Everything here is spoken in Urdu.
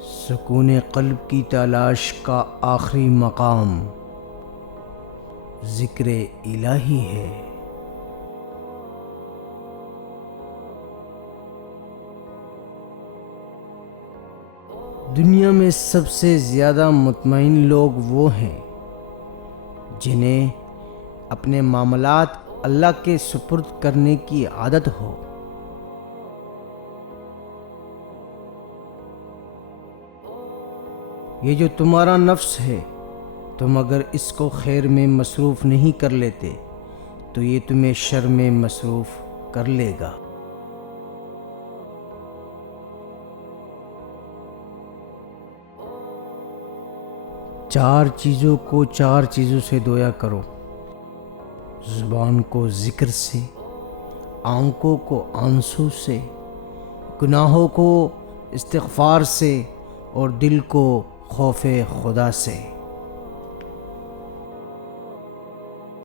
سکون قلب کی تلاش کا آخری مقام ذکر الہی ہے۔ دنیا میں سب سے زیادہ مطمئن لوگ وہ ہیں جنہیں اپنے معاملات اللہ کے سپرد کرنے کی عادت ہو۔ یہ جو تمہارا نفس ہے، تم اگر اس کو خیر میں مصروف نہیں کر لیتے تو یہ تمہیں شر میں مصروف کر لے گا۔ چار چیزوں کو چار چیزوں سے دھویا کرو: زبان کو ذکر سے، آنکھوں کو آنسو سے، گناہوں کو استغفار سے، اور دل کو خوف خدا سے۔